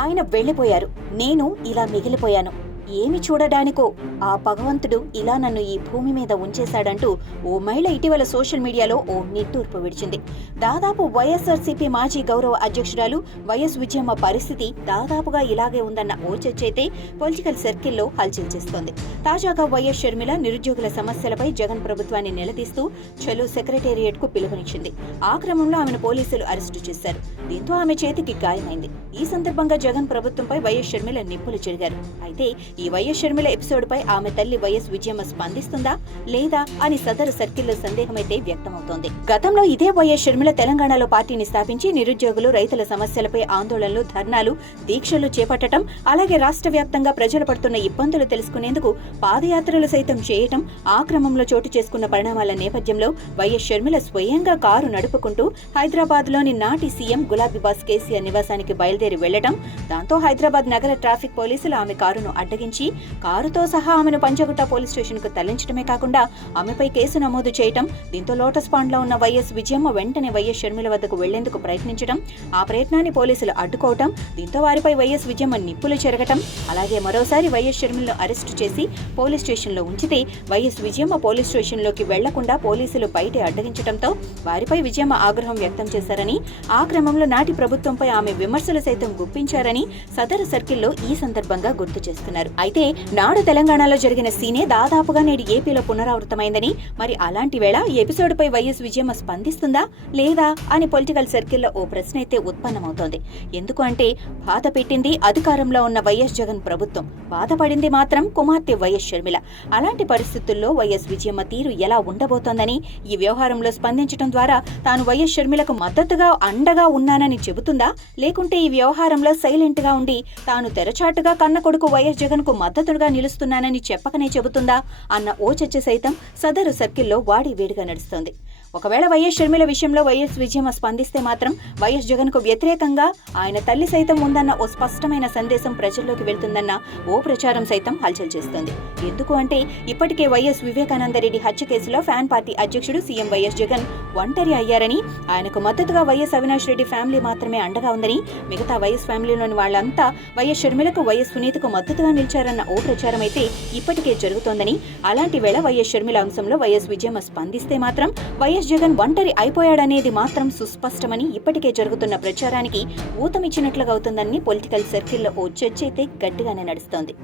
ఆయన వెళ్లిపోయారు, నేను ఇలా మిగిలిపోయాను. ఏమి చూడడానికో ఆ భగవంతుడు ఇలా నన్ను ఈ భూమి మీద ఉంచేశాడంటూ ఓ మహిళ ఇటీవల సోషల్ మీడియాలో ఓ నిట్టూర్పు విడిచింది. దాదాపు వైఎస్ఆర్సీపీ మాజీ గౌరవ అధ్యక్షురాలు వైఎస్ విజయమ్మ పరిస్థితి దాదాపుగా ఇలాగే ఉందన్న ఓ చర్చైతే పొలిటికల్ సర్కిల్లో హల్చల్ చేస్తోంది. తాజాగా వైఎస్ షర్మిల నిరుద్యోగుల సమస్యలపై జగన్ ప్రభుత్వాన్ని నిలదీస్తూ చలో సెక్రటేరియట్ కు పిలుపునిచ్చింది. ఆ క్రమంలో ఆమెను పోలీసులు అరెస్టు చేశారు. దీంతో ఆమె చేతికి గాయమైంది. ఈ సందర్భంగా జగన్ ప్రభుత్వంపై వైఎస్ షర్మిల నిప్పులు చెరిగారు. అయితే ఈ వైఎస్ షర్మిల ఎపిసోడ్ పై ఆమె తల్లి వైఎస్ విజయమ్మ స్పందిస్తుందా లేదా అని సదరు సర్కిల్లో సందేహమైతే వ్యక్తమవుతోంది. గతంలో ఇదే వైఎస్ షర్మిల తెలంగాణలో పార్టీని స్థాపించి నిరుద్యోగులు, రైతుల సమస్యలపై ఆందోళనలు, ధర్నాలు, దీక్షలు చేపట్టడం, అలాగే రాష్ట్ర వ్యాప్తంగా ప్రజలు పడుతున్న ఇబ్బందులు తెలుసుకునేందుకు పాదయాత్రలు సైతం చేయటం, ఆ క్రమంలో చోటు చేసుకున్న పరిణామాల నేపథ్యంలో వైఎస్ షర్మిల స్వయంగా కారు నడుపుకుంటూ హైదరాబాద్లోని నాటి సీఎం గులాబీబాస్ కేసీఆర్ నివాసానికి బయలుదేరి వెళ్లడం, దాంతో హైదరాబాద్ నగర ట్రాఫిక్ పోలీసులు ఆమె కారును అడ్డగించి కారుతో సహా ఆమెను పంజగుట్ట పోలీస్ స్టేషన్ కు తరలించడమే కాకుండా ఆమెపై కేసు నమోదు చేయటం, దీంతో లోటస్ పాండ్ లో ఉన్న వైఎస్ విజయమ్మ వెంటనే వైఎస్ షర్మిల వద్దకు వెళ్లేందుకు ప్రయత్నించడం, ఆ ప్రయత్నాన్ని పోలీసులు అడ్డుకోవటం, దీంతో వారిపై వైఎస్ విజయమ్మ నిప్పులు చెరగటం, అలాగే మరోసారి వైఎస్ షర్మిలను అరెస్టు చేసి పోలీస్ స్టేషన్ లో ఉంచితే వైఎస్ విజయమ్మ పోలీస్ స్టేషన్ లోకి వెళ్లకుండా పోలీసులు బయటే అడ్డగించడంతో వారిపై విజయమ్మ ఆగ్రహం వ్యక్తం చేశారని, ఆ క్రమంలో నాటి ప్రభుత్వంపై ఆమె విమర్శలు సైతం గుప్పించారని సదరు సర్కిల్లో ఈ సందర్భంగా గుర్తు చేస్తున్నారు. అయితే నాడు తెలంగాణలో జరిగిన సీనే దాదాపుగా నేడు ఏపీలో పునరావృతమైందని, మరి అలాంటి వేళ ఈ ఎపిసోడ్ పై వైఎస్ విజయమ్మ స్పందిస్తుందా లేదా అని పొలిటికల్ సర్కిల్లో ఓ ప్రశ్న అయితే ఉత్పన్నమవుతోంది. ఎందుకు అంటే బాధ పెట్టింది అధికారంలో ఉన్న వైఎస్ జగన్ ప్రభుత్వం, బాధపడింది మాత్రం కుమార్తె వైఎస్ షర్మిల. అలాంటి పరిస్థితుల్లో వైఎస్ విజయమ్మ తీరు ఎలా ఉండబోతోందని, ఈ వ్యవహారంలో స్పందించడం ద్వారా తాను వైఎస్ షర్మిలకు మద్దతుగా అండగా ఉన్నానని చెబుతుందా, లేకుంటే ఈ వ్యవహారంలో సైలెంట్ గా ఉండి తాను తెరచాటుగా కన్న కొడుకు వైఎస్ జగన్ కు మద్దతుగా నిలుస్తున్నానని చెప్పకనే చెబుతుందా అన్న ఓ చర్చ సైతం సదరు సర్కిల్లో వాడివేడిగా నడుస్తోంది. ఒకవేళ వైఎస్ షర్మిల విషయంలో వైఎస్ విజయమ్మ స్పందిస్తే మాత్రం వైఎస్ జగన్ కు వ్యతిరేకంగా ఆయన తల్లి సైతం ఉందన్న ఓ స్పష్టమైన సందేశం ప్రజల్లోకి వెళ్తుందన్న ఓ ప్రచారం సైతం హల్చల్ చేస్తోంది. ఎందుకు అంటే ఇప్పటికే వైఎస్ వివేకానందరెడ్డి హత్య కేసులో ఫ్యాన్ పార్టీ అధ్యక్షుడు సీఎం వైఎస్ జగన్ ఒంటరి అయ్యారని, ఆయనకు మద్దతుగా వైఎస్ అవినాష్ రెడ్డి ఫ్యామిలీ మాత్రమే అండగా ఉందని, మిగతా వైఎస్ ఫ్యామిలీలోని వాళ్లంతా వైఎస్ షర్మిలకు, వైఎస్ సునీతకు మద్దతుగా నిలిచారన్న ఓ ప్రచారం అయితే ఇప్పటికే జరుగుతోందని, అలాంటి వేళ వైఎస్ షర్మిల అంశంలో వైఎస్ విజయమ్మ స్పందిస్తే మాత్రం వైఎస్ జగన్ ఒంటరి అయిపోయాడనేది మాత్రం సుస్పష్టమని ఇప్పటికే జరుగుతున్న ప్రచారానికి ఊతమిచ్చినట్లుగా అవుతుందని పొలిటికల్ సర్కిల్లో ఓ చర్చ అయితే గట్టిగానే నడుస్తోంది.